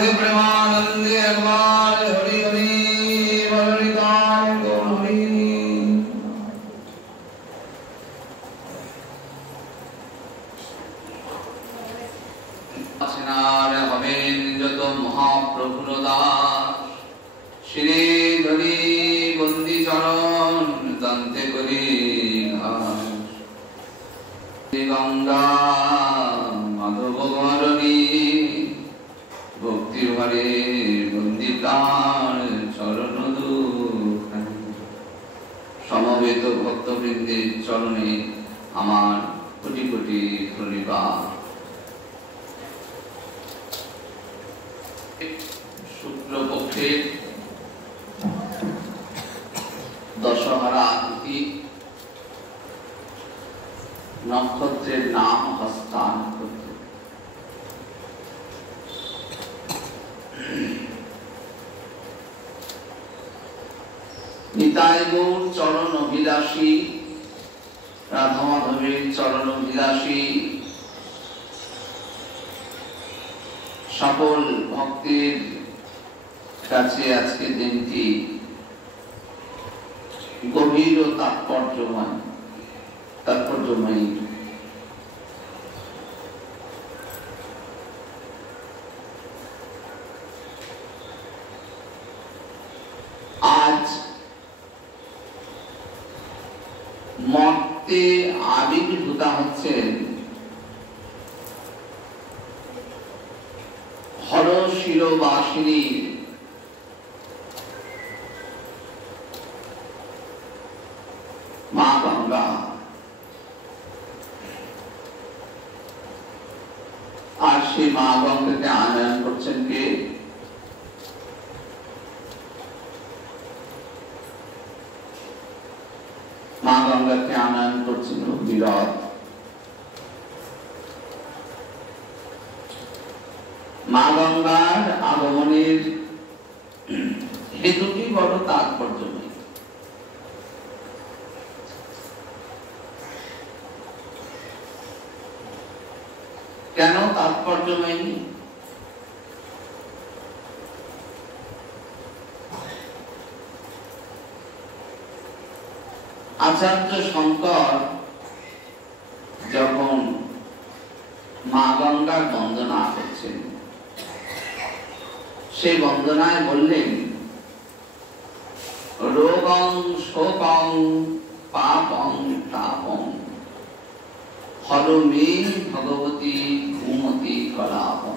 राधे प्रेमानंदे भगवान हरि हरि हरिदाम गौर हरि आसनार हमें जतो महाप्रभुर दास श्री धरी बंदी चरण दंते करी गंगा माधव गौरणी भक्ति भरे बंदी प्राण चरण दुखानी समवेत भक्तवृंदेर चरणे आमार कोटि कोटि प्रणिपात। शुक्लपक्षे दशहरा तिथि नक्षत्रेर नाम हस्ता नक्षत्र। निताय गौर चरण अभिलाषी राधा माधवेर चरण अभिलाषी सकल भक्तेर काछे आजके दिनटी गभीर तात्पर्यमयी। आज मर्ते आविर्भूता हच्छेन हरशिरोबासिनी माँ गंगा। आज से माँ गंगा के आनयन करছেন কে? माँ गंगा के आनयन করছেন বিরাট। মা গঙ্গার আগমনের হেতুটি বড় তাৎপর্যময়। কেন তাৎপর্যময়? আচার্য শঙ্কর যখন মা গঙ্গার বন্দনা করছেন সেই বন্দনায় বললেন রোগং শোকং পাপং তাপং হরমে ভগবতী ভূমতি কলাপং।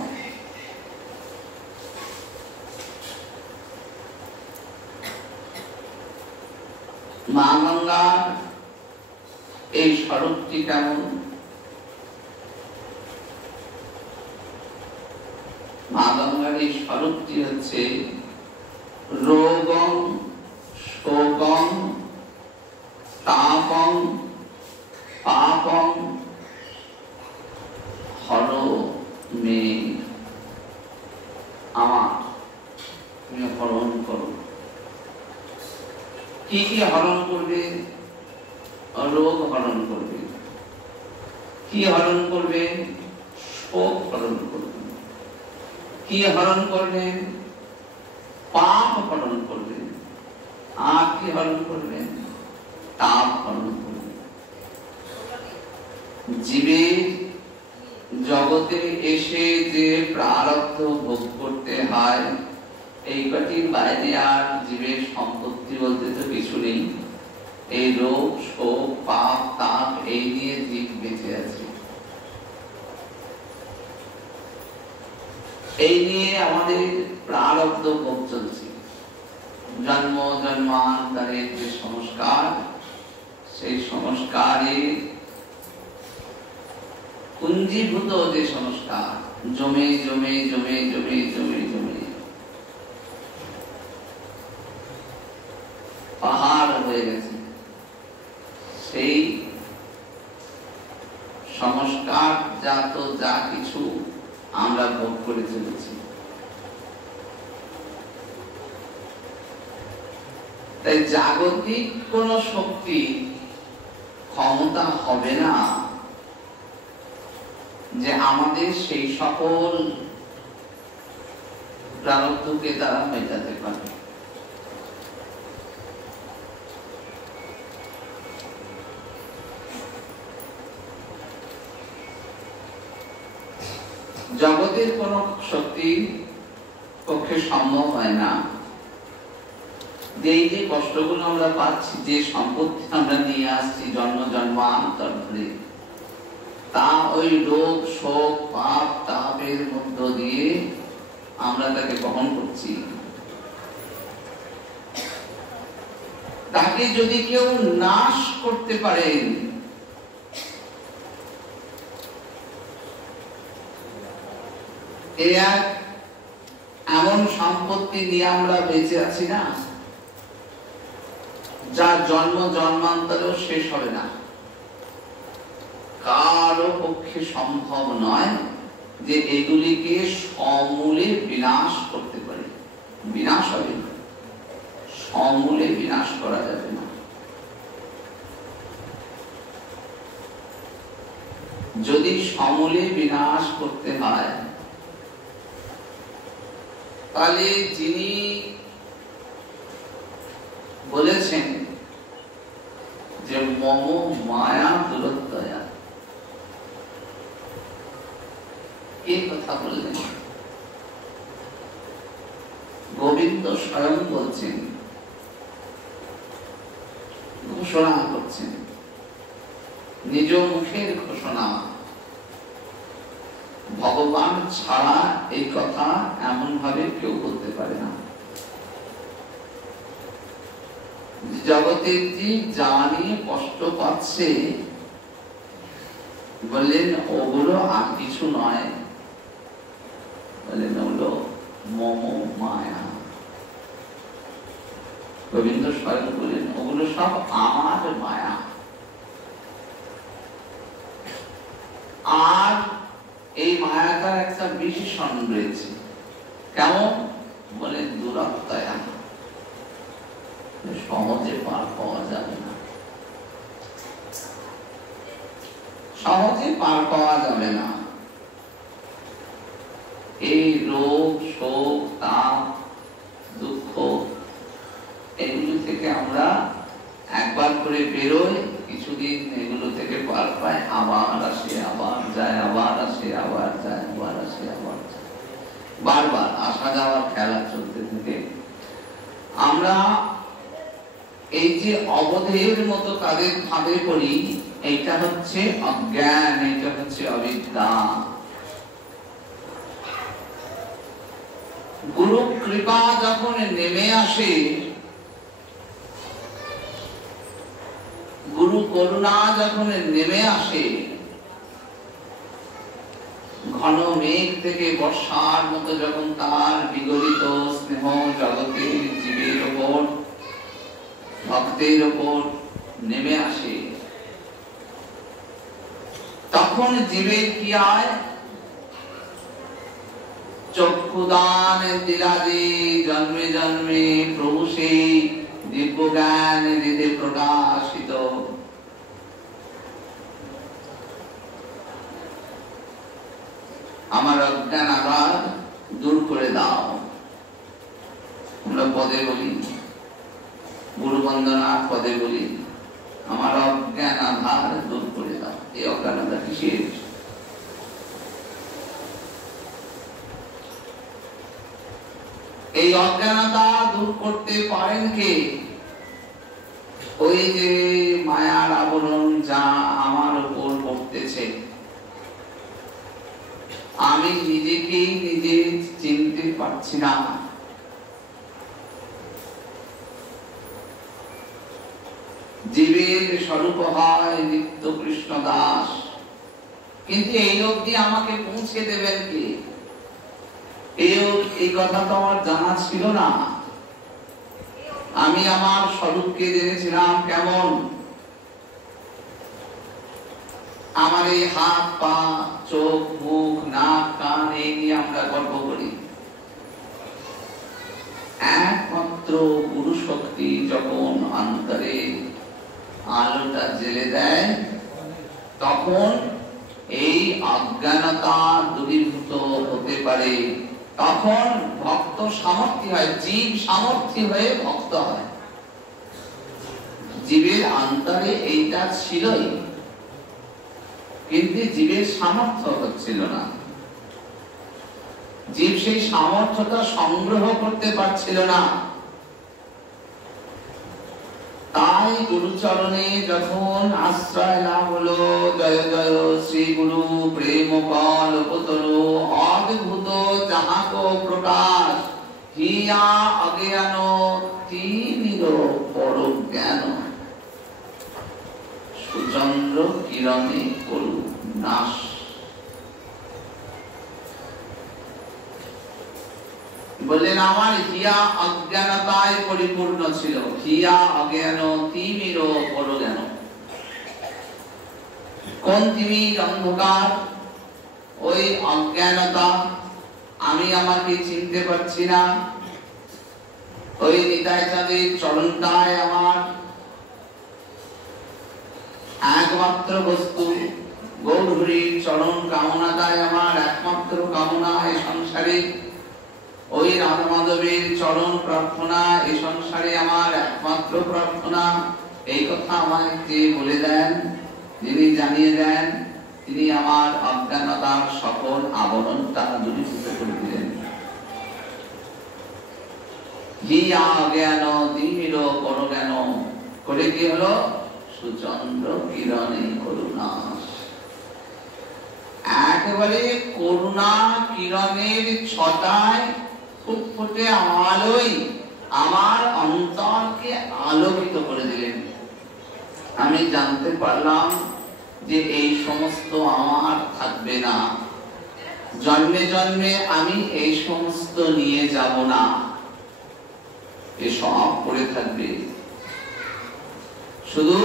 মা গঙ্গার এই স্বরূপটি কেমন? মা গঙ্গার এই স্বরূপটি হচ্ছে রোগং শোকং তাপং পাপং হর মে, আমার তুমি হরণ করো। কি কি হরণ করবে? রোগ হরণ করবে। কি হরণ করবে? শোক হরণ করবে। কি হরণ করবে? পাপ হরণ করবে। আর কি হরণ করবে? তাপ হরণ করবে। জীবের জগতে এসে যে প্রারব্ধ ভোগ করতে হয় এই কটির বাইরে আর জীবের সম্পত্তি বলতে তো কিছু নেই। এই রোগ শোক পাপ তাপ এই নিয়ে জীব বেঁচে আছে। এই নিয়ে আমাদের প্রারব্ধ ভোগ চলছে। জন্ম জন্মান্তরের যে সংস্কার সেই সংস্কারে পুঞ্জীভূত যে সংস্কার জমে জমে জমে জমে জমে জমে পাহাড় হয়ে গেছে, সেই সংস্কার জাত যা কিছু আমরা ভোগ করে চলেছি। তাই জাগতিক কোন শক্তি ক্ষমতা হবে না যে আমাদের সেই সকল প্রারব্ধকে তারা মেটাতে পারে। জগতের কোন শক্তি পক্ষে সম্ভব হয় না এই যে কষ্টগুলো আমরা পাচ্ছি, যে সম্পত্তি আমরা নিয়ে আসছি জন্ম জন্মান্তর ধরে, তা ওই রোগ শোক পাপ তাপের মধ্য দিয়ে আমরা তাকে বহন করছি। তাকে যদি কেউ নাশ করতে পারেন, এমন সম্পত্তি নিয়ে আমরা বেঁচে আছি না, যার জন্ম জন্মান্তরেও শেষ হবে না। কারো পক্ষে সম্ভব নয় যে এগুলিকে সমূলে বিনাশ করতে পারে। বিনাশ হবে না, সমূলে বিনাশ করা যাবে না। যদি সমূলে বিনাশ করতে হয়, তাহলে যিনি বলেছেন যে মম মায়া দুরত্যয়া, এই কথা বললেন গোবিন্দ স্বয়ং বলছেন, ঘোষণা করছেন, নিজ মুখের ঘোষণা। ভগবান ছাড়া এই কথা এমন ভাবে কেউ বলতে পারে না। জগতের জীব যা নিয়ে কষ্ট পাচ্ছে, বললেন ওগুলো আর কিছু নয়, বললেন ওগুলো মম মায়া। গোবিন্দ স্বয়ং বললেন ওগুলো সব আমার মায়া। আর এই মায়াটার একটা বিশেষণ রয়েছে। কেমন? বলে দুরত্যয়া, সহজে পার পাওয়া যাবে না, সহজে পার পাওয়া যাবে না। এই রোগ শোক তাপ দুঃখ এগুলো থেকে আমরা একবার করে বেরোই, কিছুদিন এগুলো থেকে পার পাই, আবার আসে আবার যায়, আবার আসে আবার যায়, আবার আসে আবার যায়, বারবার আসা যাওয়ার খেলা চলতে থাকে। আমরা এই যে অবধের মতো তাদের ভাবে করি, এইটা হচ্ছে অজ্ঞান, এইটা হচ্ছে অবিদ্যা। গুরু কৃপা যখন নেমে আসে, গুরু করুণা যখন নেমে আসে, ঘন মেঘ থেকে বর্ষার মতো যখন তার বিগলিত স্নেহ জগতের জীবের ওপর ভক্তের ওপর নেমে আসে, তখন জীবের কি হয়? চক্ষুদান দিলাদে জন্মে জন্মে প্রভু সেই দিব্য জ্ঞান হৃদে প্রকাশিত। আমার অজ্ঞান আবার দূর করে দাও। আমরা পদে বলি, গুরু বন্দনার পদে বলি, আমার অজ্ঞান আধার দূর করে দাও। এই অজ্ঞানতা কিসের? এই অজ্ঞানতা দূর করতে পারেন কে? ওই যে মায়ার আবরণ যা আমার উপর পড়তেছে, আমি নিজেকেই নিজে চিনতে পারছি না। জীবের স্বরূপ হয় নিত্য কৃষ্ণ দাস, কিন্তু এই অবধি আমাকে পৌঁছে দেবেন কে? এই কথা তো আমার জানা ছিল না। আমি আমার স্বরূপকে জেনেছিলাম কেমন? আমার এই হাত পা চোখ মুখ নাক কান এই নিয়ে আমরা গর্ব করি। একমাত্র গুরু শক্তি যখন অন্তরে আলোটা জ্বেলে দেয়, তখন এই অজ্ঞানতা দূরীভূত হতে পারে। তখন ভক্ত সামর্থ্য হয়, জীব সামর্থ্য হয়ে ভক্ত হয়। জীবের অন্তরে এইটা ছিলই, কিন্তু জীবের সামর্থ্য হচ্ছিল না। জীব সেই সামর্থ্যটা সংগ্রহ করতে পারছিল না। তাই গুরুচরণে যখন আশ্রয় লাভ হলো, জয় জয় শ্রী গুরু প্রেম কল্পতরু অদ্ভুত যাহাক প্রকাশ, হিয়া অজ্ঞান তিমির পরজ্ঞান, সুচন্দ্র কিরণে করু নাশ। বললেন আমার হিয়া অজ্ঞানতায় পরিপূর্ণ ছিল, হিয়া অজ্ঞান তিমির পরজ্ঞান। কোন তিমির? অন্ধকার, ওই অজ্ঞানতা, আমি আমাকে চিনতে পারছি না। ওই নিতাই চাঁদের চরণটায় আমার একমাত্র বস্তু, গৌরহরির চরণ কামনাটাই আমার একমাত্র কামনা এই সংসারে। ওই রাধা মাধবের চরণ প্রার্থনা এই সংসারে আমার একমাত্র প্রার্থনা। এই কথা আমায় কে বলে দেন? যিনি জানিয়ে দেন, তিনি আমার অজ্ঞানতার সকল আবরণটা দূরীভূত করে দিলেন। হিয়া জ্ঞান তিমির পরজ্ঞান করে কি হলো? সুচন্দ্র কিরণে করুণাস। একেবারে করুণা কিরণের ছটায় ফুটফুটে আলোই আমার অন্তরকে আলোকিত করে দিলেন। আমি জানতে পারলাম যে এই সমস্ত আমার থাকবে না, জন্মে জন্মে আমি এই সমস্ত নিয়ে যাব না, এসব পড়ে থাকবে। শুধু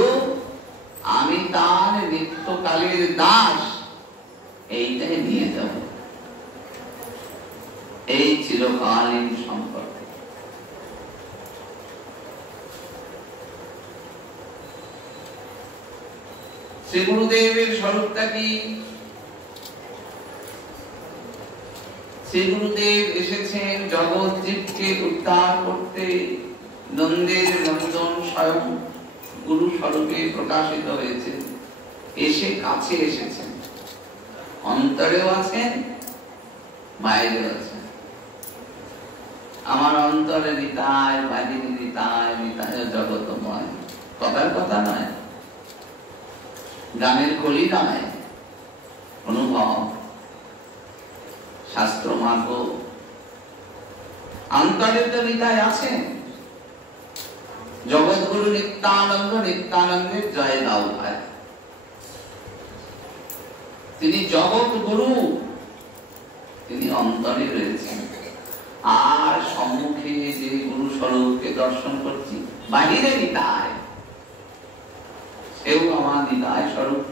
আমি তার নিত্যকালের দাস, এইটাই নিয়ে যাব। এই চিরকালীন সম্পর্ক। শ্রী গুরুদেবের স্বরূপটা কি? শ্রী গুরুদেব এসেছেন জগৎ জীবকে উদ্ধার করতে। নন্দের নন্দন স্বয়ং গুরু স্বরূপে প্রকাশিত হয়েছে, এসে কাছে এসেছেন। অন্তরেও আছেন, বাইরেও আছেন। আমার অন্তরে নিতায়, বাইরে নিতায়, নিতায় জগতময়। কথার কথা নয়, গানের কলি নয়, অনুভব, শাস্ত্র মার্গ। অন্তরে তো নিতায় আছেন। জগৎগুরু নিত্যানন্দ, নিত্যানন্দের জয় দাও ভাই। তিনি জগৎ গুরু, তিনি অন্তরে রয়েছেন। আর সম্মুখে যে গুরু স্বরূপকে দর্শন করছি, বাহিরে নিতায়, সেও আমার নিতায় স্বরূপ।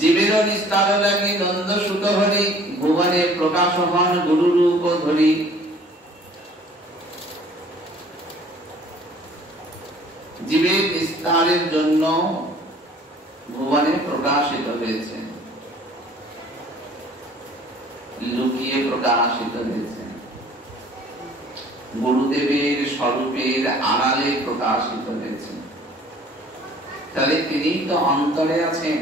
জীবের নিস্তার লাগি নন্দ সুত হরি, ভুবনে প্রকাশ হন গুরু রূপ ধরি। জীবের নিস্তারের জন্য ভুবনে প্রকাশিত হয়েছে, লুকিয়ে প্রকাশিত হয়েছে, গুরুদেবের স্বরূপের আড়ালে প্রকাশিত হয়েছে। তাহলে তিনি তো অন্তরে আছেন,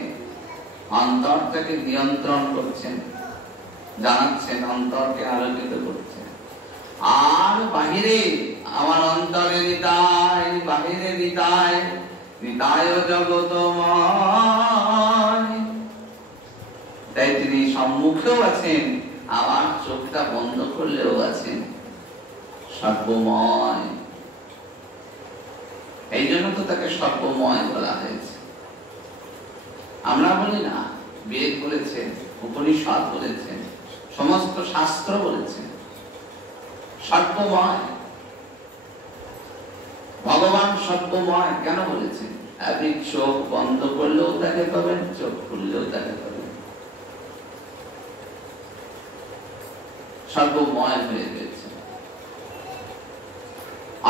অন্তরটাকে নিয়ন্ত্রণ করছেন, জানাচ্ছেন, অন্তরকে আলোকিত করছেন। আর বাহিরে আমার অন্তরে নিতাই, বাহিরে নিতাই, নিতায় জগতময়। তাই তিনি সম্মুখেও আছেন, আবার চোখটা বন্ধ করলেও আছেন, সর্বময়। এই জন্য তো তাকে সর্বময় বলা হয়েছে। আমরা বলি না, বেদ বলেছেন, উপনিষদ বলেছেন, সমস্ত শাস্ত্র বলেছেন সর্বময়। ভগবান সর্বময় কেন বলেছেন? আপনি চোখ বন্ধ করলেও তাকে পাবেন, চোখ খুললেও তাকে পাবেন, সর্বময় হয়ে গেছে।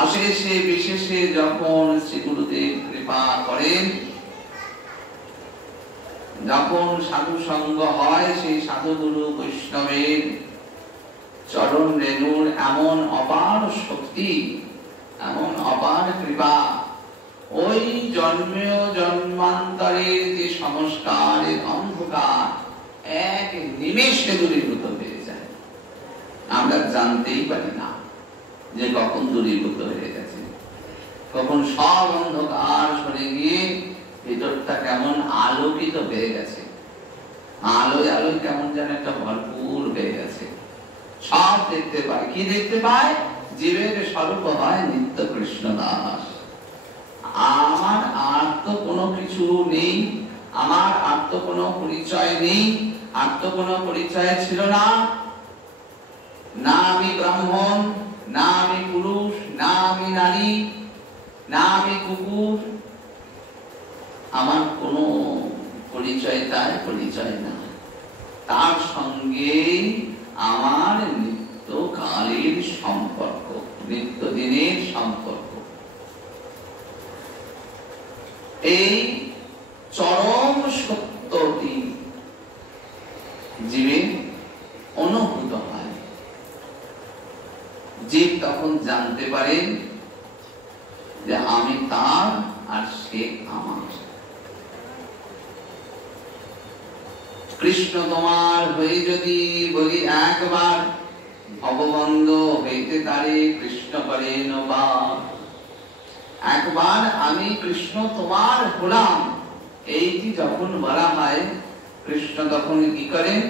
অশেষে বিশেষে যখন শ্রী গুরুদেব কৃপা করেন, যখন সাধু সঙ্গ হয় সেই সাধুগুরু বৈষ্ণবের চরণ রেণুর এমন অপার শক্তি, এমন অপার কৃপা, ওই জন্মেও জন্মান্তরের যে সংস্কারের অন্ধকার এক নিমেষে দূরীভূত হয়ে যায়। আমরা জানতেই পারি না যে কখন দূরীভূত হয়ে গেছে, কখন সব অন্ধকার সরে গিয়ে ভিতরটা কেমন আলোকিত হয়ে গেছে, আলোয় আলোয় কেমন যেন একটা ভরপুর হয়ে গেছে। সব দেখতে পায়। কি দেখতে পায়? জীবের স্বরূপ হয় নিত্য কৃষ্ণ দাস। আমার আর তো কোনো কিছু নেই, আমার আর তো কোনো পরিচয় নেই, আর তো কোনো পরিচয় ছিল না। না আমি ব্রাহ্মণ, না আমি পুরুষ, না আমি নারী, না আমি কুকুর, আমার কোনো পরিচয় তার পরিচয় না। তার সঙ্গে আমার নিত্যকালের সম্পর্ক, নিত্যদিনের সম্পর্ক। এই চরম সত্যটি জীবের অনুভূত হয়। জীব তখন জানতে পারে যে আমি তার আর সে আমার। কৃষ্ণ তোমার হয়ে যদি বলি একবার, ভববন্ধ হইতে তারে কৃষ্ণ করেন বাস। একবার আমি কৃষ্ণ তোমার হলাম, এইটি যখন বলা হয়, কৃষ্ণ তখন কি করেন?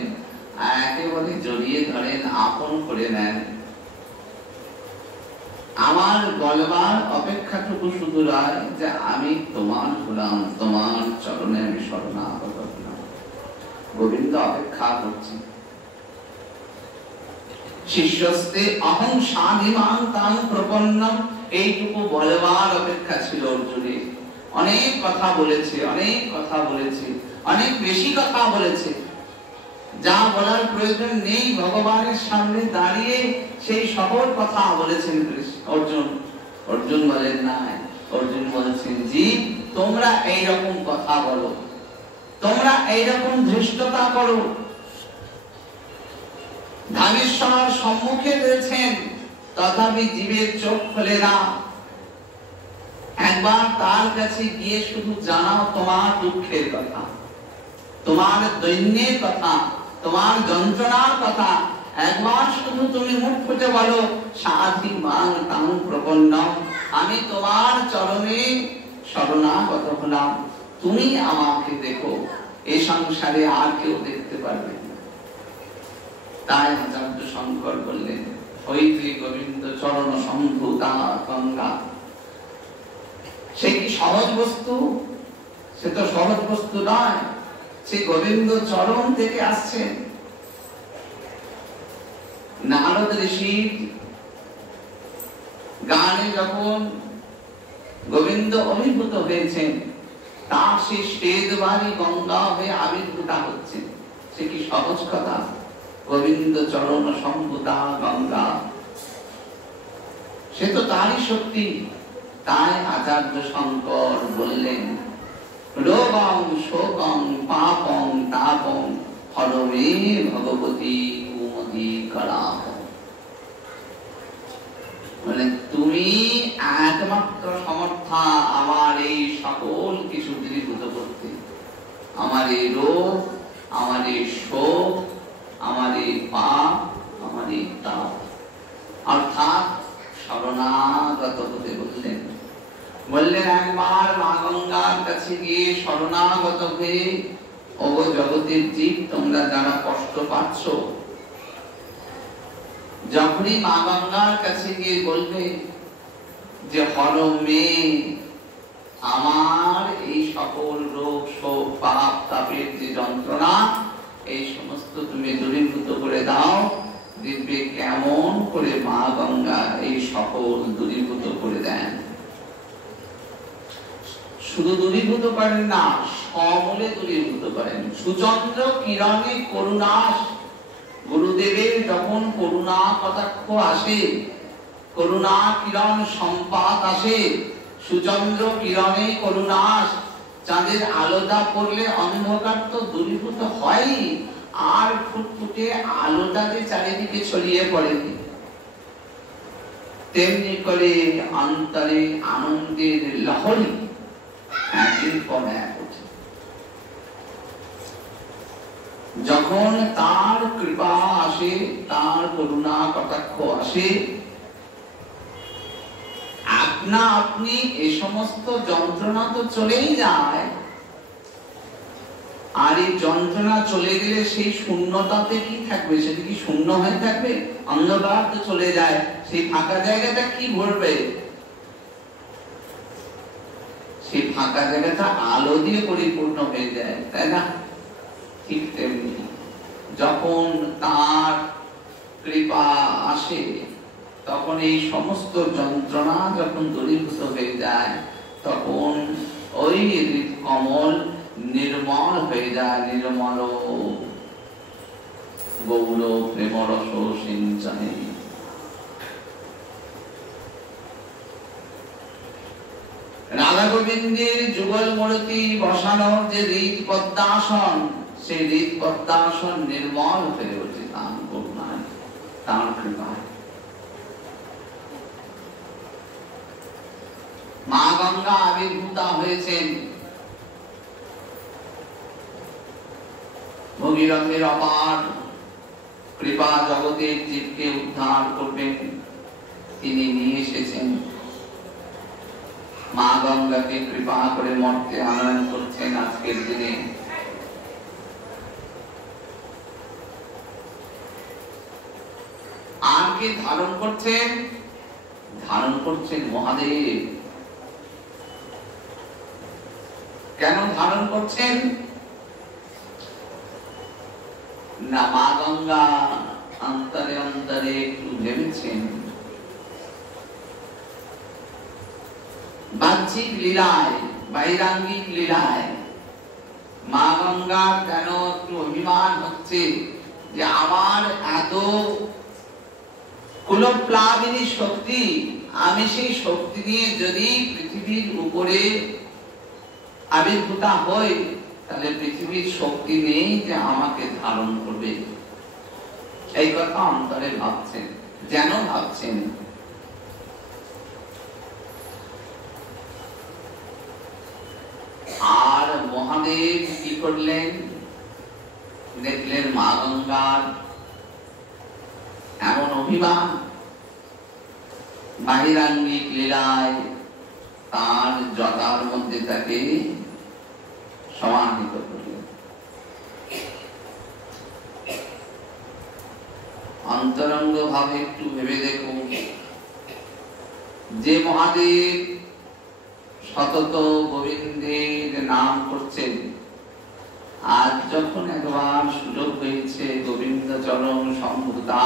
একেবারে জড়িয়ে ধরেন, আপন করে নেন। আমার বলবার অপেক্ষাটুকু শুধু রয় যে আমি তোমার হলাম, তোমার চরণে আমি শরণাগত হলাম। গোবিন্দ অপেক্ষা করছি। শিষ্যস্তে অহং স্বাধিমাং তাং প্রপন্নম, এইটুকু বলবার অপেক্ষা ছিল অর্জুনের। অনেক কথা বলেছে, অনেক কথা বলেছে, অনেক বেশি কথা বলেছে, যা বলার প্রয়োজন নেই। ভগবানের সামনে দাঁড়িয়ে সেই সকল কথা বলেছেন অর্জুন। অর্জুন বলেন নাই, অর্জুন বলেছেন জি তোমরা এইরকম কথা বলো, তোমরা এইরকম ধৃষ্টতা করো। ধামেশ্বর সম্মুখে রয়েছেন, তথাপি জীবের চোখ খোলে না। একবার তার কাছে গিয়ে শুধু জানাও তোমার দুঃখের কথা, তোমার দৈন্যের কথা, তোমার যন্ত্রণার কথা। একবার শুধু তুমি মুখ ফুটে বলো সাধি মাং তাং প্রপন্নম, আমি তোমার চরণে শরণাগত হলাম, তুমি আমাকে দেখো, এই সংসারে আর কেউ দেখতে পারবে না। তাই আচার্য শঙ্কর বললেন হইতে গোবিন্দ চরণ সম্ভূতা গঙ্গা। সে কি সহজ বস্তু? সে তো সহজ বস্তু নয়, সে গোবিন্দ চরণ থেকে আসছে। নারদ ঋষির গানে যখন গোবিন্দ অভিভূত হয়েছেন, তার সেই শ্বেতবাহী গঙ্গা হয়ে আবির্ভূতা হচ্ছে। সে কি সহজ কথা? গোবিন্দ চরণ সম্ভূতা গঙ্গা, সে তো তারই শক্তি। তাই আচার্য শঙ্কর বললেন রোগং শোকং পাপং তাপং হরমে ভগবতী কুমতি করাহ। মানে তুমি একমাত্র সমর্থা আমার এই সকল কিছু দূরীভূত করতে, আমার এই রোগ, আমার এই শোক, আমার এই পাপ, আমার এই তাপ। অর্থাৎ শরণাগত হতে বললেন। বললেন একবার মা গঙ্গার কাছে গিয়ে শরণাগত হয়ে, ও জগতের জীব তোমরা যারা কষ্ট পাচ্ছ, যখনই মা গঙ্গার কাছে গিয়ে বলবে যে হর মে, আমার এই সকল রোগ শোক পাপ তাপের যে যন্ত্রণা, এই সমস্ত তুমি দূরীভূত করে দাও, দেখবে কেমন করে মা গঙ্গা এই সকল দূরীভূত করে দেন। শুধু দূরীভূত করেন না, সমূলে দূরীভূত করেন। সুচন্দ্র কিরণে করুণাস, গুরুদেবের যখন করুণা কটাক্ষ আসে, করুণা কিরণ সম্পাত আসে, সুচন্দ্র কিরণে করুণাস, চাঁদের আলোটা পড়লে অন্ধকার তো দূরীভূত হয়, আর ফুটফুটে আলোটা যে চারিদিকে ছড়িয়ে পড়ে, তেমনি করে অন্তরে আনন্দের লহরী একের পর এক ওঠে। যখন তার কৃপা আসে, তার করুণা কটাক্ষ আসে, আপনা আপনি এই সমস্ত যন্ত্রণা তো চলেই যায়। আর এই যন্ত্রণা চলে গেলে সেই শূন্যতাতে কি থাকবে? সেটা কি শূন্য হয়ে থাকবে? অন্ধকার তো চলে যায়, সেই ফাঁকা জায়গাটা কি ভরবে? সেই ফাঁকা জায়গাটা আলো দিয়ে পরিপূর্ণ হয়ে যায়, তাই না? ঠিক তেমনি যখন তার কৃপা আসে, তখন এই সমস্ত যন্ত্রণা যখন দূরীভূত হয়ে যায়, তখন ওই কমল নির্মল হয়ে যায়, নির্মল গৌর প্রেমরস সিঞ্চনে। রাধা গোবিন্দের যুগল মূর্তি বসানোর যে হৃদ পদ্মাসন, সেই হৃদ পদ্মাসন নির্মল হয়ে ওঠে তার করুণায়, তার কৃপায়। মা গঙ্গা আবির্ভূতা হয়েছেন ভগীরথের অপার কৃপা, জগতের জীবকে উদ্ধার করবেন তিনি নিয়ে এসেছেন। মা গঙ্গাকে কৃপা করে মর্তে আনয়ন করছেন আজকের দিনে। আর কে ধারণ করছেন? ধারণ করছেন মহাদেব। কেন ধারণ করছেন? না মা গঙ্গা অন্তরে অন্তরে একটু ভেবেছেন, বাহ্যিক লীলায়, বৈরাঙ্গিক লীলায় মা গঙ্গার কেন একটু অভিমান হচ্ছে যে আমার এত কুলপ্লাবিনী শক্তি, আমি সেই শক্তি নিয়ে যদি পৃথিবীর উপরে আবির্ভূতা হই, তাহলে পৃথিবীর শক্তি নেই যে আমাকে ধারণ করবে। এই কথা অন্তরে ভাবছেন, যেন ভাবছেন। আর মহাদেব কি করলেন? দেখলেন মা গঙ্গার এমন অভিমান, বৈরাঙ্গিক লীলায় তার জটার মধ্যে তাকে সমাহিত করলেন। অন্তরঙ্গ ভাবে একটু ভেবে দেখুন, যে মহাদেব সতত গোবিন্দের নাম করছেন, আজ যখন একবার সুযোগ হয়েছে গোবিন্দ চরণ সম্ভূতা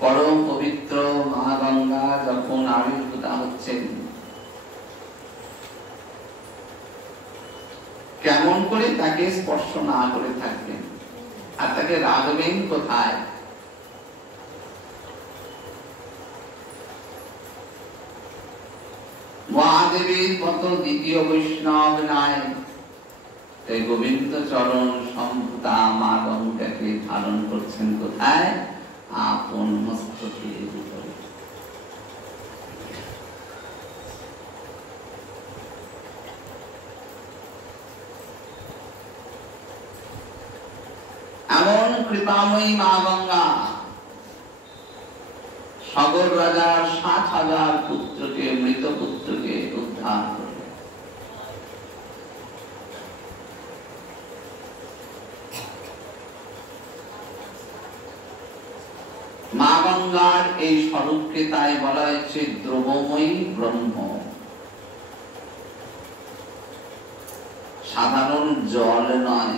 পরম পবিত্র মা গঙ্গা যখন আবির্ভূতা হচ্ছেন, কেমন করে তাকে স্পর্শ না করে থাকবেন? আর তাকে রাখবেন কোথায়? মহাদেবের মতো দ্বিতীয় বৈষ্ণব নাই, তাই গোবিন্দ চরণ সম্ভূতা মা গঙ্গাকে ধারণ করছেন কোথায়? আপন মস্তকের ভিতরে। এমন কৃপাময়ী মা গঙ্গা সগর রাজার 60,000 পুত্রকে, মৃত পুত্রকে উদ্ধার করে। মা গঙ্গার এই স্বরূপকে তাই বলা হচ্ছে দ্রবময়ী ব্রহ্ম। সাধারণ জল নয়,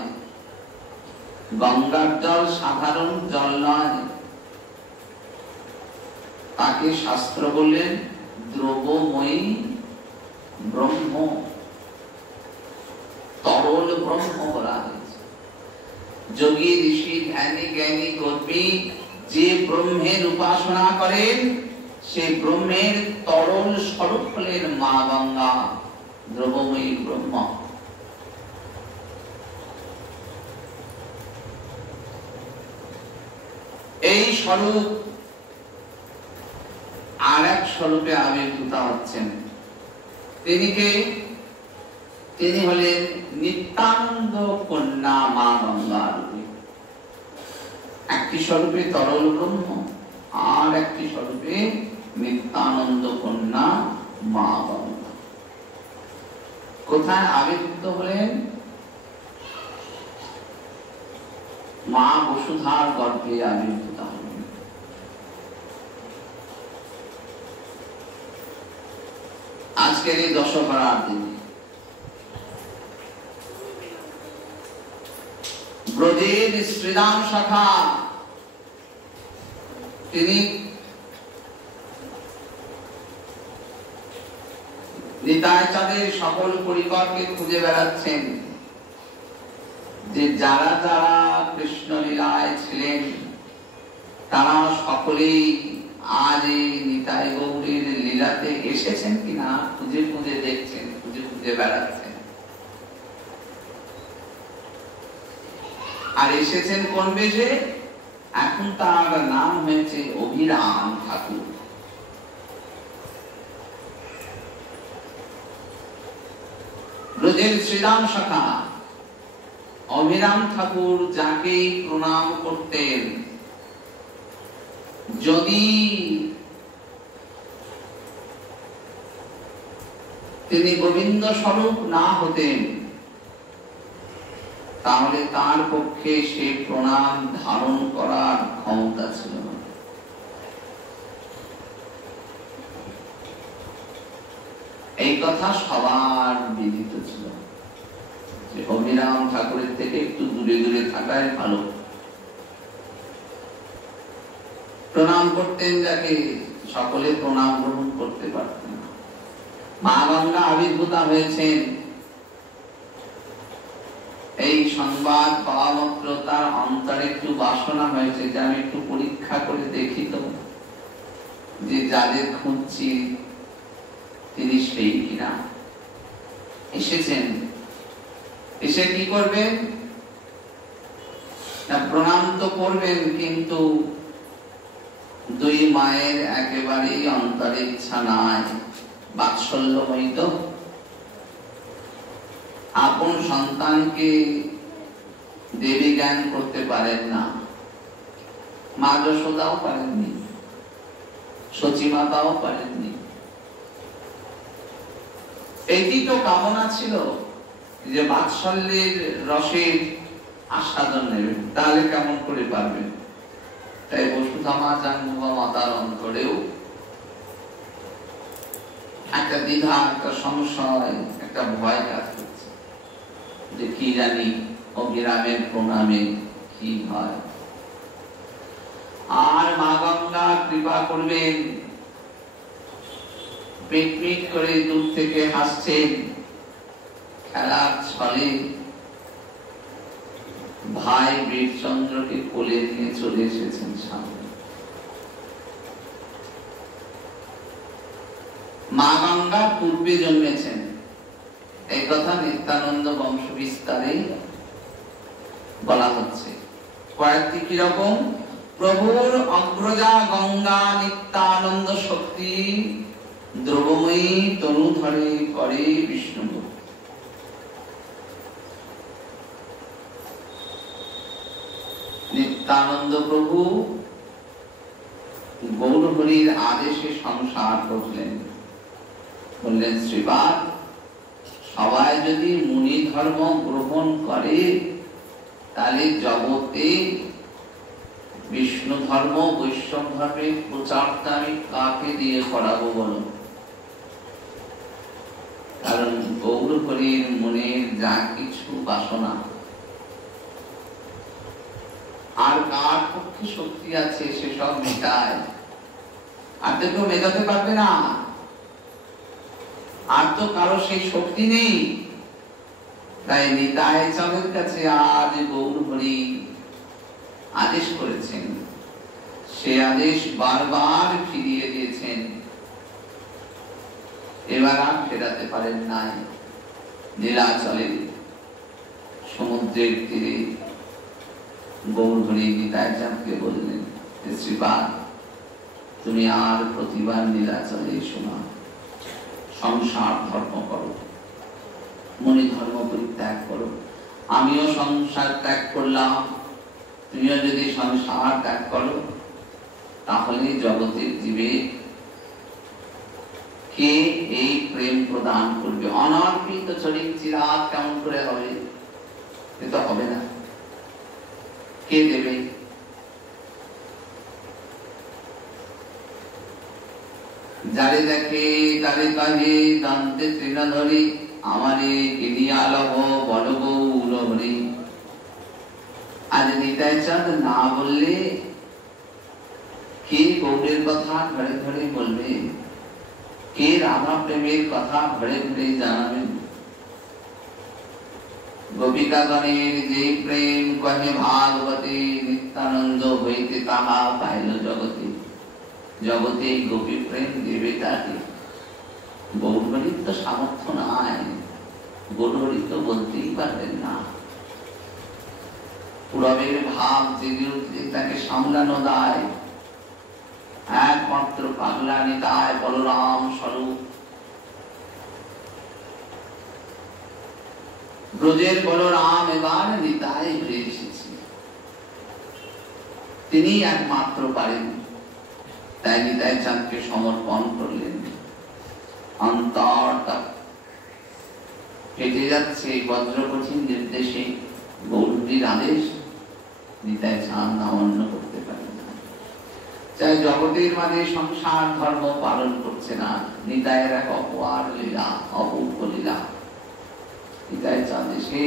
গঙ্গার জল সাধারণ জল নয়, তাকে শাস্ত্র বললেন দ্রবময়ী ব্রহ্ম, তরল ব্রহ্ম বলা হয়েছে। যোগী ঋষি ধ্যানী জ্ঞানী কর্মী যে ব্রহ্মের উপাসনা করেন, সেই ব্রহ্মের তরল স্বরূপ হলেন মা গঙ্গা। দ্রব্যময়ী ব্রহ্ম। এই স্বরূপ আর এক স্বরূপে আবির্ভূত হচ্ছেন। তিনি হলেন নিত্যানন্দ কন্যা মা গঙ্গা রূপে। একটি স্বরূপে তরল ব্রহ্ম, আর একটি স্বরূপে নিত্যানন্দ কন্যা মা গঙ্গা। কোথায় আবির্ভূত হলেন? মা বসুধার গর্ভে আবির্ভূত হলেন। আজকের এই দশহরার দিনে ব্রজের শ্রীরাম শাখা তিনি নিতাই চাঁদের সকল পরিবারকে খুঁজে বেড়াচ্ছেন, যে যারা যারা কৃষ্ণ লীলায় ছিলেন তারা সকলেই আজ এই নিতাই গৌরীর লীলাতে এসেছেন কিনা খুঁজে খুঁজে দেখছেন, খুঁজে খুঁজে বেড়াচ্ছেন। আর এসেছেন কোন বেশে? এখন তার নাম হয়েছে অভিরাম ঠাকুর। ব্রজের শ্রীরাম শাখা অভিরাম ঠাকুর যাকে প্রণাম করতেন, যদি তিনি গোবিন্দ স্বরূপ না হতেন তাহলে তার পক্ষে সে প্রণাম ধারণ করার ক্ষমতা ছিল না। এই কথা সবার বিদিত ছিল যে অভিরাম ঠাকুরের থেকে একটু দূরে দূরে থাকাই ভালো। প্রণাম করতেন যাকে, সকলে প্রণাম গ্রহণ করতে পারতেন না। মা গঙ্গা আবির্ভূতা হয়েছেন, এই সংবাদ পাওয়া মাত্র তার অন্তরে একটু বাসনা হয়েছে যে আমি একটু পরীক্ষা করে দেখি তো যে যাদের খুঁজছি তিনি সেই কিনা। এসেছেন, এসে কি করবেন? প্রণাম তো করবেন, কিন্তু দুই মায়ের একেবারেই অন্তরে ইচ্ছা নাই, বাৎসল্যময়ী তো। আপন সন্তানকে দেবী জ্ঞান করতে পারেন না, মা যশোদাও পারেননি, সচিমাতাও পারেননি। এটি তো কামনা ছিল যে বাৎসল্যের রসের আস্বাদন নেবেন, তাহলে কেমন করে পারবেন? তাই বসুধা মা জাহ্নবী মাতার অন্তরেও একটা দ্বিধা, একটা সংশয়, একটা ভয় কাজ করছে যে কি জানি অভিরামের প্রণামে কি হয়। আর মা গঙ্গা কৃপা করবেন, পিটপিট করে দূর থেকে হাসছেন, খেলার ছলে ভাই বীরচন্দ্রকে কোলে নিয়ে চলে এসেছেন সামনে। মা গঙ্গা পূর্বে জন্মেছেন, এই কথা নিত্যানন্দ বংশ বিস্তারে বলা হচ্ছে। কয়েকটি কিরকম? প্রভুর অগ্রজা গঙ্গা নিত্যানন্দ শক্তি দ্রবময়ী তনু ধরে করে বিষ্ণু। নিত্যানন্দ প্রভু গৌর হরির আদেশে সংসার করলেন। বললেন, শ্রীপাদ, সবাই যদি মুনি ধর্ম গ্রহণ করে তাহলে জগতে বিষ্ণু ধর্ম বৈষ্ণব ধর্মের প্রচারটা আমি কাকে দিয়ে করাবো বলো? কারণ গৌর হরির মনের যা কিছু বাসনা, আর কার পক্ষে শক্তি আছে সেসব মেটায়, আর তো কেউ মেটাতে পারবে না, আর তো কারো সেই শক্তি নেই। তাই নিতাই চাঁদের কাছে আজ গৌর হরি আদেশ করেছেন, সে আদেশ বারবার ফিরিয়ে দিয়েছেন। এবার আর ফেরাতে পারেন নাই। নীলাচলে সমুদ্রের তীরে গৌরহরি নিতাই চাঁদকে বললেন, শ্রীপাদ তুমি আর প্রতিবার নীলাচলে এসো না, সংসার ধর্ম করো, মনি ধর্ম পরিত্যাগ করো। আমিও সংসার ত্যাগ করলাম, তুমিও যদি সংসার ত্যাগ করো তাহলে জগতের জীবে কে এই প্রেম প্রদান করবে? অনর্পিত চরিত চিরাত কেমন করে হবে? এটা হবে না। কে দেবে? যারে দেখে তারে কাজে জানতে তৃণধরি, আমারে কিনিয়া লব বল গৌর হরি। আজ নিতাই চাঁদ না বললে কে গৌরের কথা ঘরে ঘরে বলবে? কে রাধা প্রেমের কথা ঘরে ঘরে জানাবেন? গোপিকাগণের যে প্রেম কহে ভাগবতে, নিত্যানন্দ হইতে তাহা পাইল জগতে। জগতে গোপী প্রেম দেবে তাকে? গৌরহরির তো সামর্থ্য নাই, গৌরহরি তো বলতেই পারবেন না। পুরবের ভাব জেগে উঠলে তাকে সামলানো দায়। একমাত্র পাগলা নিতাই বলরাম স্বরূপ, ব্রজের বলরাম এবার নিতাই হয়ে এসেছে, তিনি একমাত্র পারেন। তাই নিতাই চাঁদকে সমর্পণ করলেন। অন্তরটা কেটে যাচ্ছে বজ্র কঠিন নির্দেশে, গৌরীর আদেশ নিতাই চাঁদ অমান্য করতে পারেন না। চাই জগতের মাঝে সংসার ধর্ম পালন করছে না, নিতাইয়ের এক অপর লীলা, অপূর্ব লীলা। নিতাই চাঁদ এসে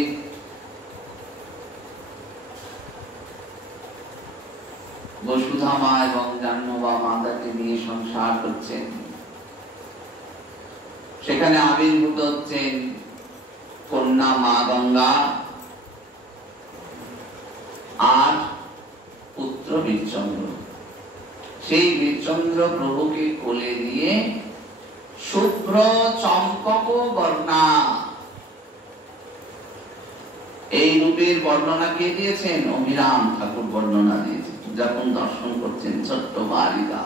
বসুধা মা এবং জাহ্নবা মাতাকে নিয়ে সংসার করছেন। সেখানে আবির্ভূত হচ্ছেন কন্যা মা গঙ্গা আর পুত্র বীরচন্দ্র। সেই বীরচন্দ্র প্রভুকে কোলে নিয়ে শুভ্র চম্পক বর্ণা, এই রূপের বর্ণনা কে দিয়েছেন? অভিরাম ঠাকুর বর্ণনা দিয়েছেন। যখন দর্শন করছেন ছোট্ট বালিকা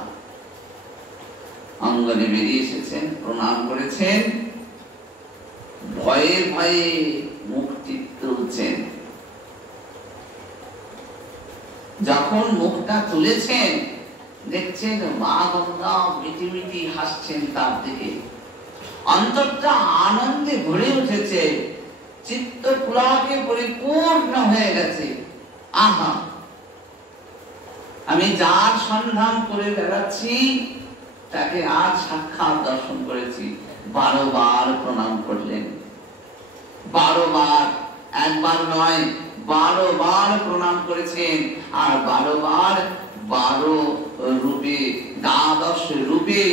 অঙ্গনে বেরিয়ে এসেছেন, প্রণাম করেছেন, ভয়ে ভয়ে মুখটি তুলছেন। যখন মুখটা তুলেছেন দেখছেন মা গঙ্গা মিটি মিটি হাসছেন তার দিকে। অন্তরটা আনন্দে ভরে উঠেছে, চিত্ত পুলকে পরিপূর্ণ হয়ে গেছে। আহা, আমি যার সন্ধান করে বেড়াচ্ছি তাকে আজ সাক্ষাৎ দর্শন করেছি। 12 বার প্রণাম করলেন, 12 বার, একবার নয় 12 বার প্রণাম করেছেন। আর 12 বার 12 রূপে, দ্বাদশ রূপে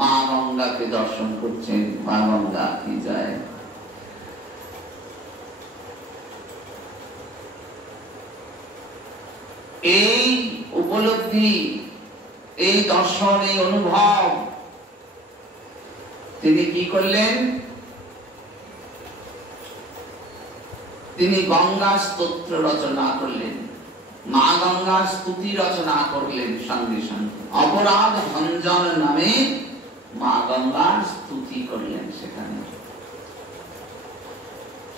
মা গঙ্গাকে দর্শন করছেন। মা গঙ্গা কি যায়। এই উপলব্ধি, এই দর্শন, এই অনুভব তিনি কি করলেন? তিনি গঙ্গা স্তোত্র রচনা করলেন, মা গঙ্গার স্তুতি রচনা করলেন। সঙ্গে সঙ্গে অপরাধ ভঞ্জন নামে মা গঙ্গার স্তুতি করলেন। সেখানে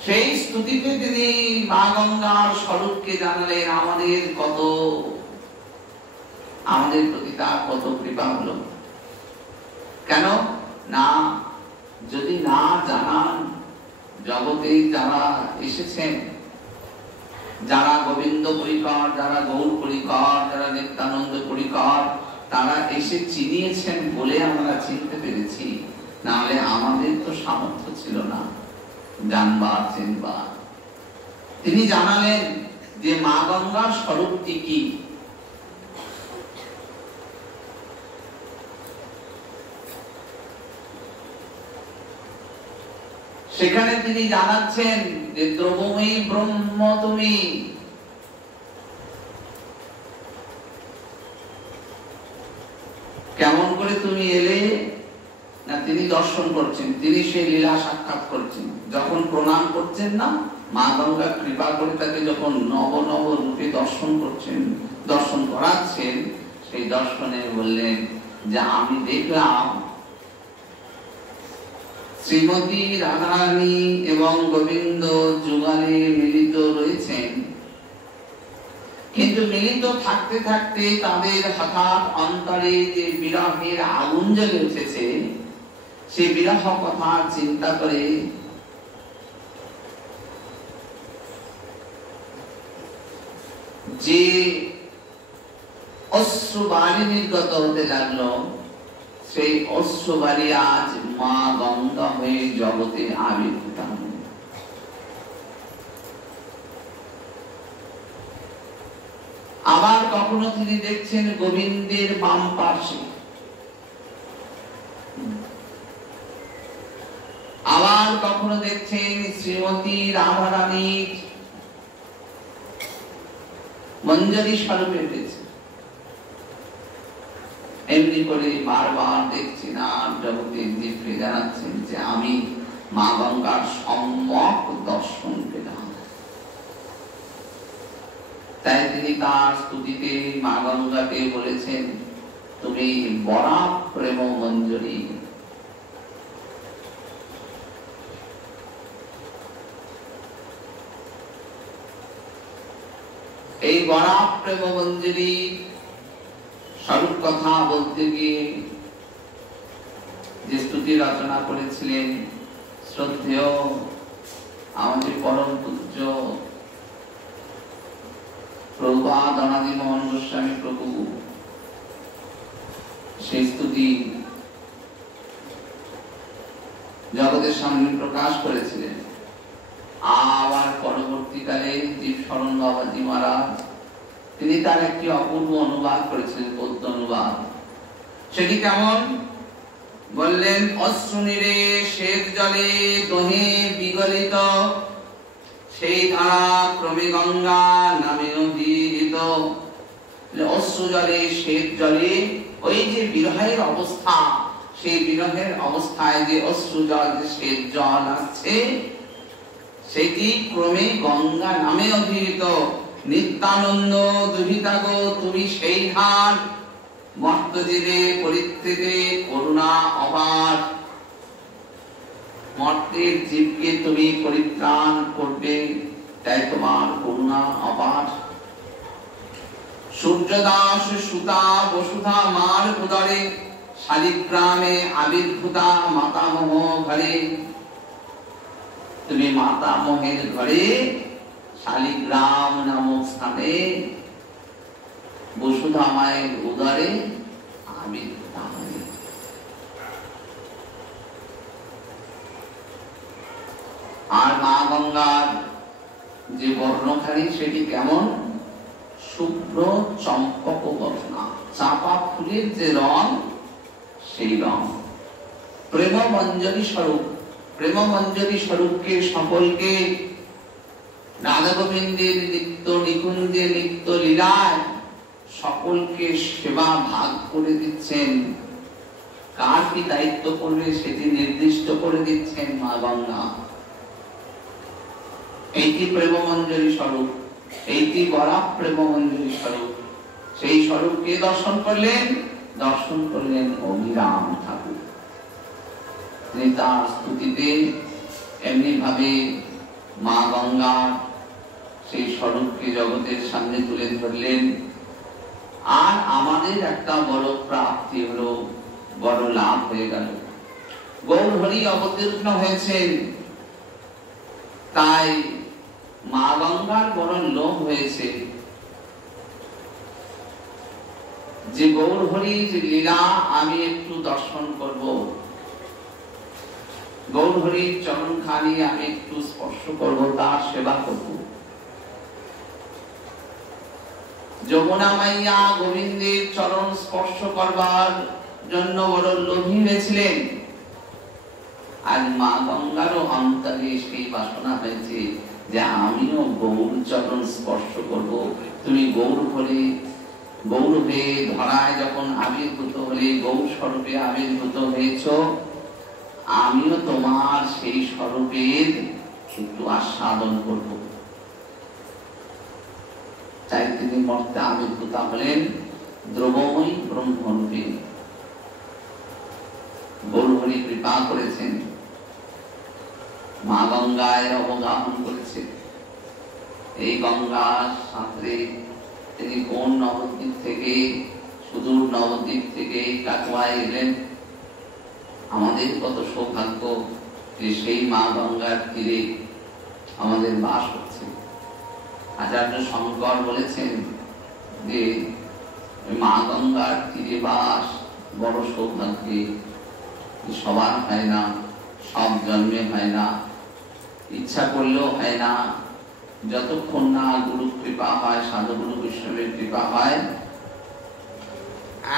সেই স্তুতিতে তিনি মা গঙ্গার স্বরূপকে জানালেন। আমাদের প্রতি তার কত কৃপা হলো। কেন না, যদি না জানান, জগতে যারা এসেছেন, যারা গোবিন্দ পরিকর, যারা গৌর পরিকর, যারা নিত্যানন্দ পরিকর, তারা এসে চিনিয়েছেন বলে আমরা চিনতে পেরেছি। না হলে আমাদের তো সামর্থ্য ছিল না জানবার, চিনবার। তিনি জানালেন যে মা গঙ্গার স্বরূপটি কি। সেখানে তিনি জানাচ্ছেন যে দ্রবময়ী ব্রহ্ম তুমি। কেমন করে তুমি এলে? না, তিনি দর্শন করছেন, তিনি সেই লীলা সাক্ষাৎ করছেন। যখন প্রণাম করছেন না, মা গঙ্গা কৃপা করে তাকে যখন নব নব রূপে দর্শন করছেন, দর্শন করাচ্ছেন, সেই দর্শনে বললেন যে আমি দেখলাম শ্রীমতী রাধারানী এবং গোবিন্দ যুগলে মিলিত রয়েছেন, কিন্তু মিলিত থাকতে থাকতে তাদের হঠাৎ অন্তরে যে বিরহের আগুন জ্বলে উঠেছে, সেই বিরহ কথা চিন্তা করে যে অশ্রুবাণী নির্গত হতে লাগলো, সেই অশ্রুবাণী আজ মা গঙ্গা হয়ে জগতে আবির্ভূত। আবার কখনো তিনি দেখছেন গোবিন্দের বাম পার্শ্বে, আবার কখনো দেখছেন শ্রীমতী রাধারানীর মঞ্জরি স্বরূপে পেয়েছে। এমনি করে বারবার দেখছেন আর জগতের দিব্যে জানাচ্ছেন যে আমি মা গঙ্গার সম্যক দর্শন পেলাম। তাই তিনি তার স্তুতিতে মা গঙ্গাকে বলেছেন, তুমি বরা প্রেম মঞ্জরি। এই বরা প্রেম মঞ্জরি স্বরূপ কথা বলতে গিয়ে যে স্তুতি রচনা করেছিলেন শ্রদ্ধেয় আমাদের পরম পূজ্য প্রভুপাদ অনাদি মোহন গোস্বামী প্রভু, সেই স্তুতি জগতের সামনে প্রকাশ করেছিলেন। আবার পরবর্তীকালে জীব শরণ বাবাজি মহারাজ তিনি তার একটি অপূর্ব অনুবাদ করেছিলেন, পদ্য অনুবাদ। সেটি কেমন বললেন, অশ্রুনিরে শ্বেত জলে দোহে বিগলিত, সেই ধারা ক্রমে গঙ্গা নামে নদীত। অশ্রু জলে শ্বেত জলে ওই যে বিরহের অবস্থা, সেই বিরহের অবস্থায় যে অশ্রু জল শ্বেত জল আসছে, সেটি ক্রমে গঙ্গা নামে অভিহিত। নিত্যানন্দ দুহিতাগো তুমি সেই ধার, মর্তজীবে পরিত্রাতে করুণা অপার। মর্তের জীবকে তুমি পরিত্রাণ করবে, তাই তোমার করুণা অপার। সূর্যদাস সুতা বসুধা মার উদরে, শালিগ্রামে আবির্ভূতা মাতামহ ঘরে। তুমি মাতামহের ঘরে শালিগ্রাম নামক স্থানে বসুধা মায়ের উদরে আবির্ভূত হলে। আর মা গঙ্গার যে বর্ণখানি সেটি কেমন, শুভ্র চম্পক বর্ণা, চাপা ফুলের যে রং সেই রং। প্রেম মঞ্জরি স্বরূপ, প্রেম মঞ্জরি স্বরূপকে সকলকে রাধা গোবিন্দের নিত্য নিকুঞ্জে নিত্য লীলায় সকলকে সেবা ভাগ করে দিচ্ছেন। কার কি দায়িত্ব করবে সেটি নির্দিষ্ট করে দিচ্ছেন মা গঙ্গা। এইটি প্রেম মঞ্জরি স্বরূপ, এইটি বরা প্রেম মঞ্জরি স্বরূপ। সেই স্বরূপকে দর্শন করলেন, দর্শন করলেন অভিরাম ঠাকুর। তিনি তার স্তুতিতে এমনি ভাবে মা গঙ্গার সেই স্বরূপকে জগতের সামনে তুলে ধরলেন। আর আমাদের একটা বড় প্রাপ্তি হলো, বড় লাভ হয়ে গেল। গৌর হরি অবতীর্ণ হয়েছেন, তাই মা গঙ্গার বড় লোভ হয়েছে যে গৌর হরির লীলা আমি একটু দর্শন করব, গৌর হরির চরণ খানি আমি একটু স্পর্শ করব, তার সেবা করব। যমুনা মাইয়া গোবিন্দের চরণ স্পর্শ করবার জন্য বড় লোভী হয়েছিলেন। আজ মা গঙ্গারও অন্তরে সেই বাসনা হয়েছে যে আমিও গৌর চরণ স্পর্শ করব। তুমি গৌর হরে, গৌর হয়ে ধরায় যখন আবির্ভূত হলে, গৌর স্বরূপে আবির্ভূত হয়েছ, আমিও তোমার সেই স্বরূপের একটু আস্বাদন করব। তাই তিনি মর্তে আবির্ভূতা হলেন দ্রবময়ী ব্রহ্মরূপে। গৌরহরি কৃপা করেছেন, মা গঙ্গায় অবগাহন করেছে। এই গঙ্গার সাঁতরে তিনি কোন নবদ্বীপ থেকে, সুদূর নবদ্বীপ থেকে কাটোয়ায় এলেন। আমাদের কত সৌভাগ্য যে সেই মা গঙ্গার তীরে আমাদের বাস হচ্ছে। আচার্য শঙ্কর বলেছেন যে মা গঙ্গার তীরে বাস বড় সৌভাগ্যে, সবার হয় না, সব জন্মে হয় না, ইচ্ছা করলেও হয় না। যতক্ষণ না গুরু কৃপা হয়, সাধু গুরু বৈষ্ণবের কৃপা হয়।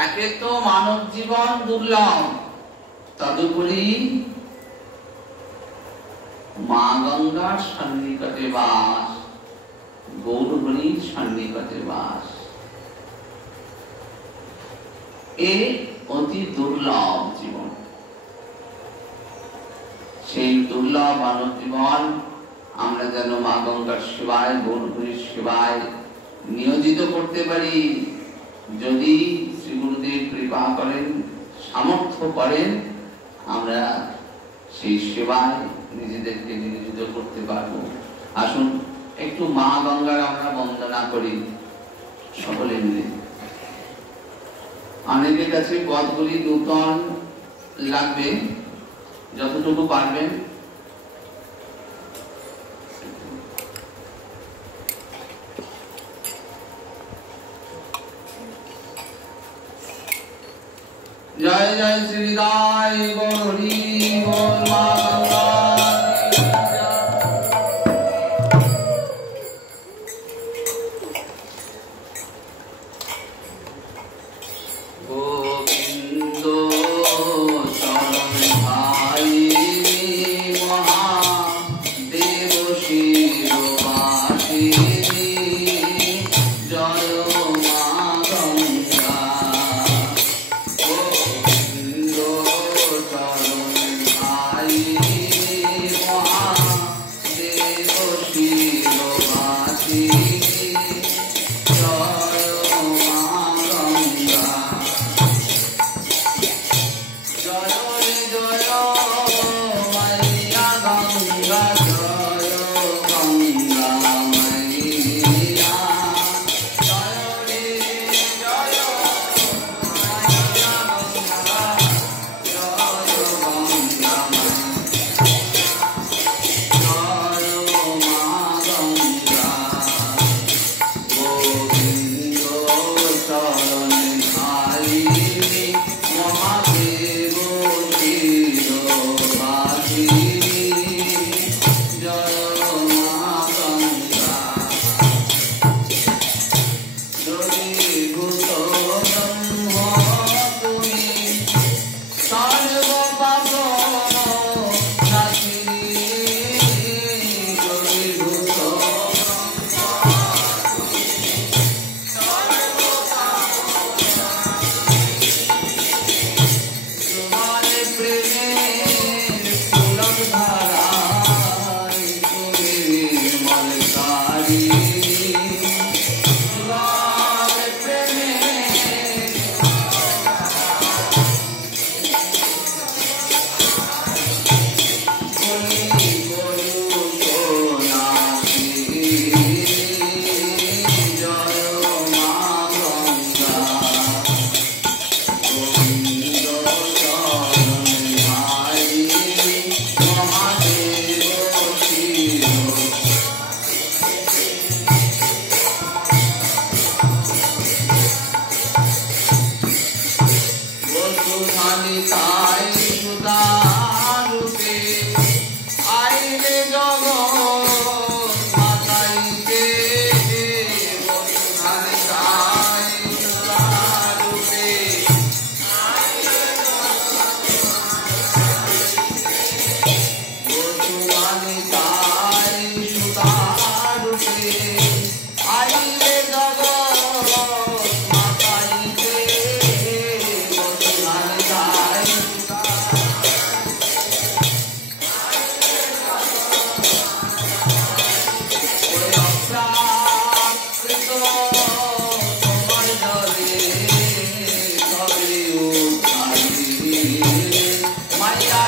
একে তো মানব জীবন দুর্লভ, তদুপরি মা গঙ্গার সন্নিকটে বাস, গৌরহরির সন্নিকটে বাস, এ অতি দুর্লভ জীবন। সেই দুর্লভ মানব জীবন আমরা যেন মা গঙ্গার সেবায়, গৌরহরির সেবায় নিয়োজিত করতে পারি। যদি শ্রী গুরুদেব কৃপা করেন, সামর্থ্য করেন, আমরা সেই সেবায় নিজেদেরকে নিয়োজিত করতে পারবো। আসুন একটু মা গঙ্গার আমরা বন্দনা করি সকলে মিলে। অনেকের কাছে পদগুলি নূতন লাগবে, যতটুকু পারবেন। জয় জয় শ্রী রায় গৌরী গৌর মা গঙ্গা। গোবিন্দ চরণ ভাই মহাদেব শিরবাসী, জয় মা গঙ্গা। গোবিন্দ চরণ ভাই মহাদেব শিরবাসী, জয় মা গঙ্গা। জয় রে জয় মাইয়া গঙ্গা, জয় গঙ্গা মাইয়া। জয় রে জয় মাইয়া গঙ্গা, জয় গঙ্গা মাইয়া। জয় মা গঙ্গা। গোবিন্দ চরণ ভাই মহাদেব শিরবাসী, জয় মা গঙ্গা। দ্রবীভূত ব্রহ্ম তুমি, সর্বপাপ নাশিনী। দ্রবীভূত তোমার প্রেমের পুলক ধারায় তুমি নির্মলকারী। তোমার প্রেমের কলি করুণাসী, জয় মা গঙ্গা। গোবিন্দ চরণ ভাই মহাদেব বসুধানিতায় সুধারূপে, আইলে জগৎ মাতাইতে। বসুধানিতায় সুধারূপে, বসুধানিতায় সুধারূপে, আইলে জগৎ মাতাইতে। বসুধানিতায় তোমার জলে তবে উদ্ধারি মায়া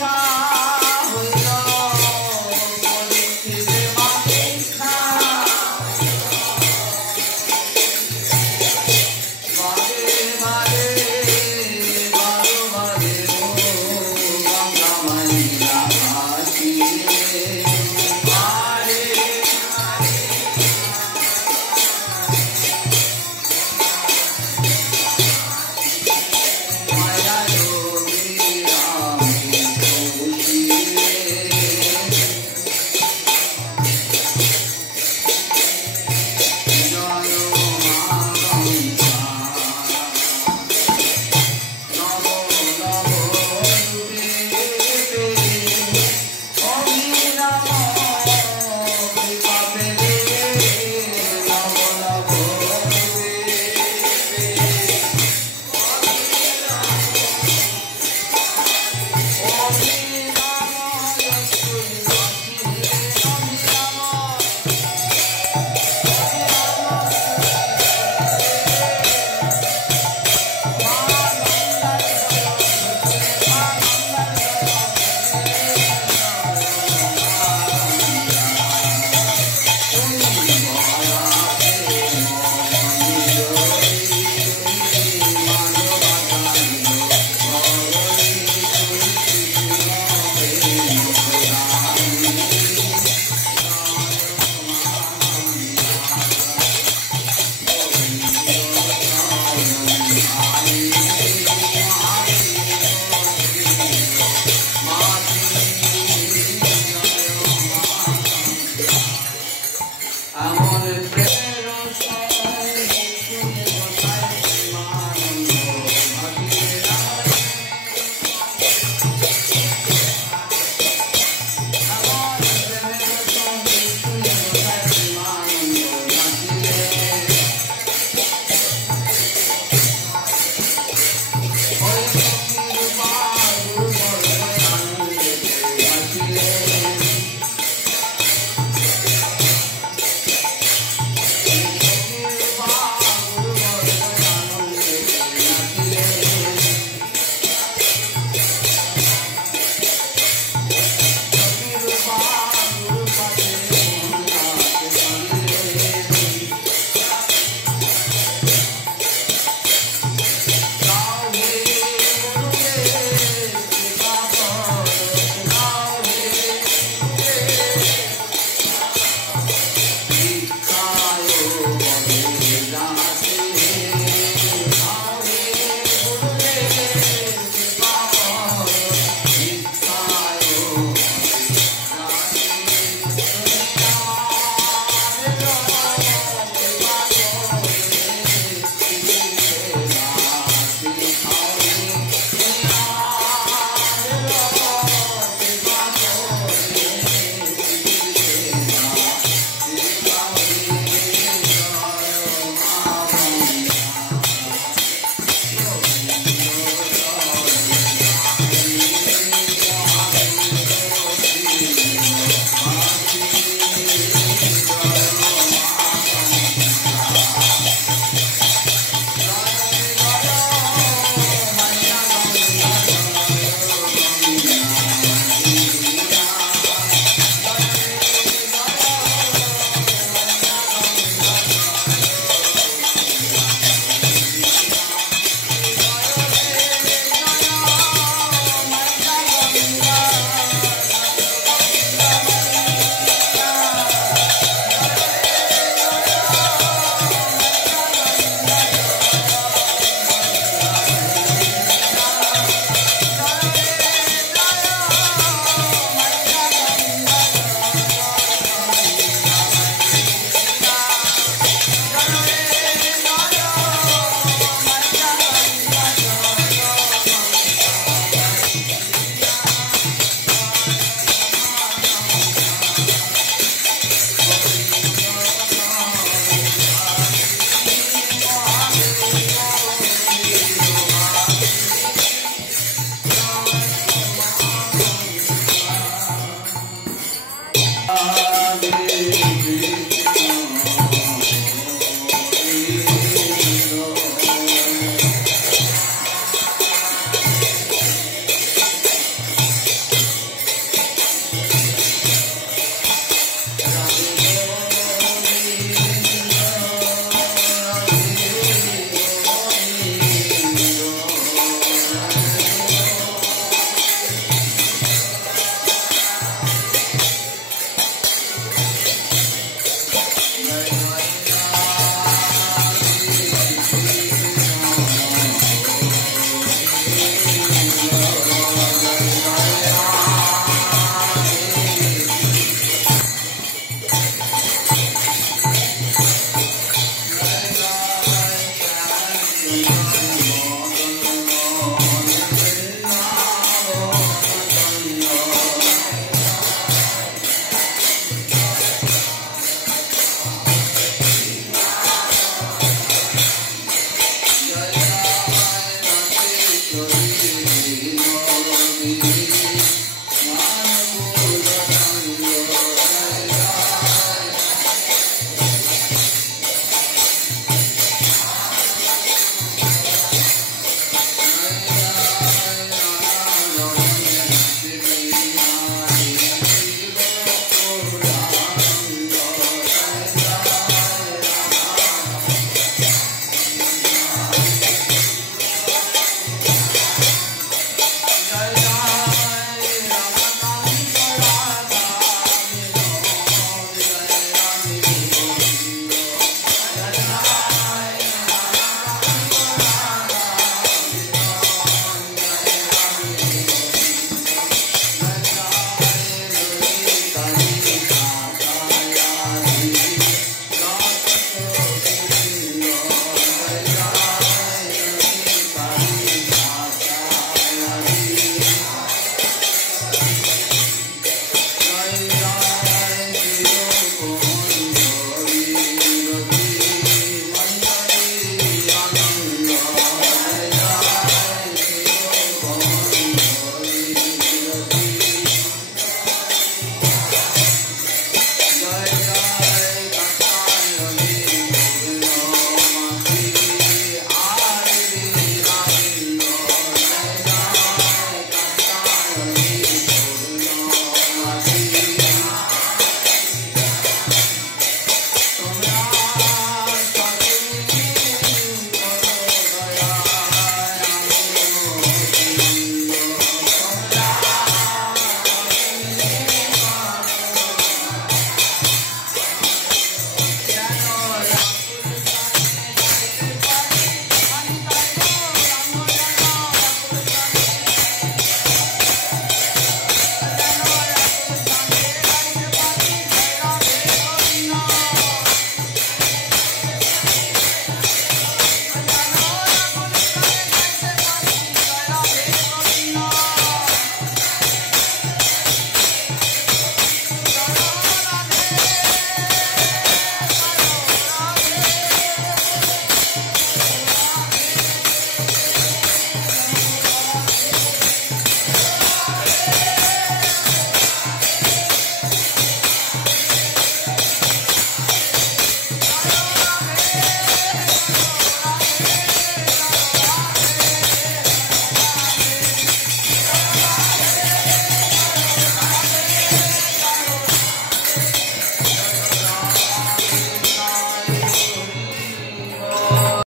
Bye.